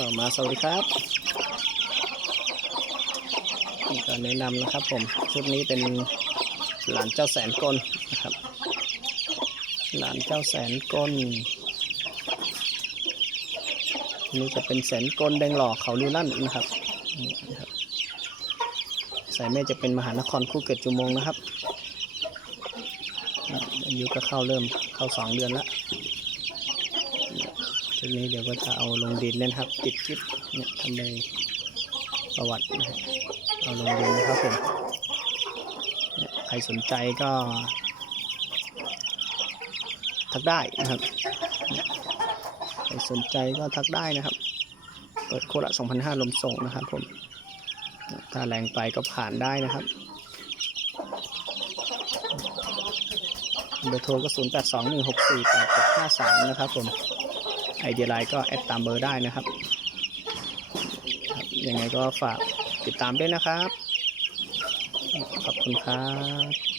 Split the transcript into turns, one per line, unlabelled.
ต่อมาสวัสดีครับนี่ก็แนะนำนะครับผม ชุดนี้เป็นหลานเจ้าแสนกลนะครับ หลานเจ้าแสนกลนี่จะเป็นแสนกลแดงหล่อเขาลิวลั่นนะครับนี่นะครับ สายแม่จะเป็นมหานครคู่เกิดจุมงนะครับอายุก็เข้าเริ่มเข้าสองเดือนแล้ว ชุดนี้เดี๋ยวก็จะเอาลงดินเล่นครับติดกิ๊บเนี่ยทำในประวัตินะเอาลงดินนะครับผมใครสนใจก็ ทักได้นะครับใครสนใจก็ทักได้นะครับเปิดโคละ2,500ลมส่งนะครับผมถ้าแรงไปก็ผ่านได้นะครับเบอร์โทรก็ 0821648653 นะครับผม ไอเดียไลน์ก็แอดตามเบอร์ได้นะครับครับยังไงก็ฝากติดตามด้วยนะครับ ขอบคุณครับ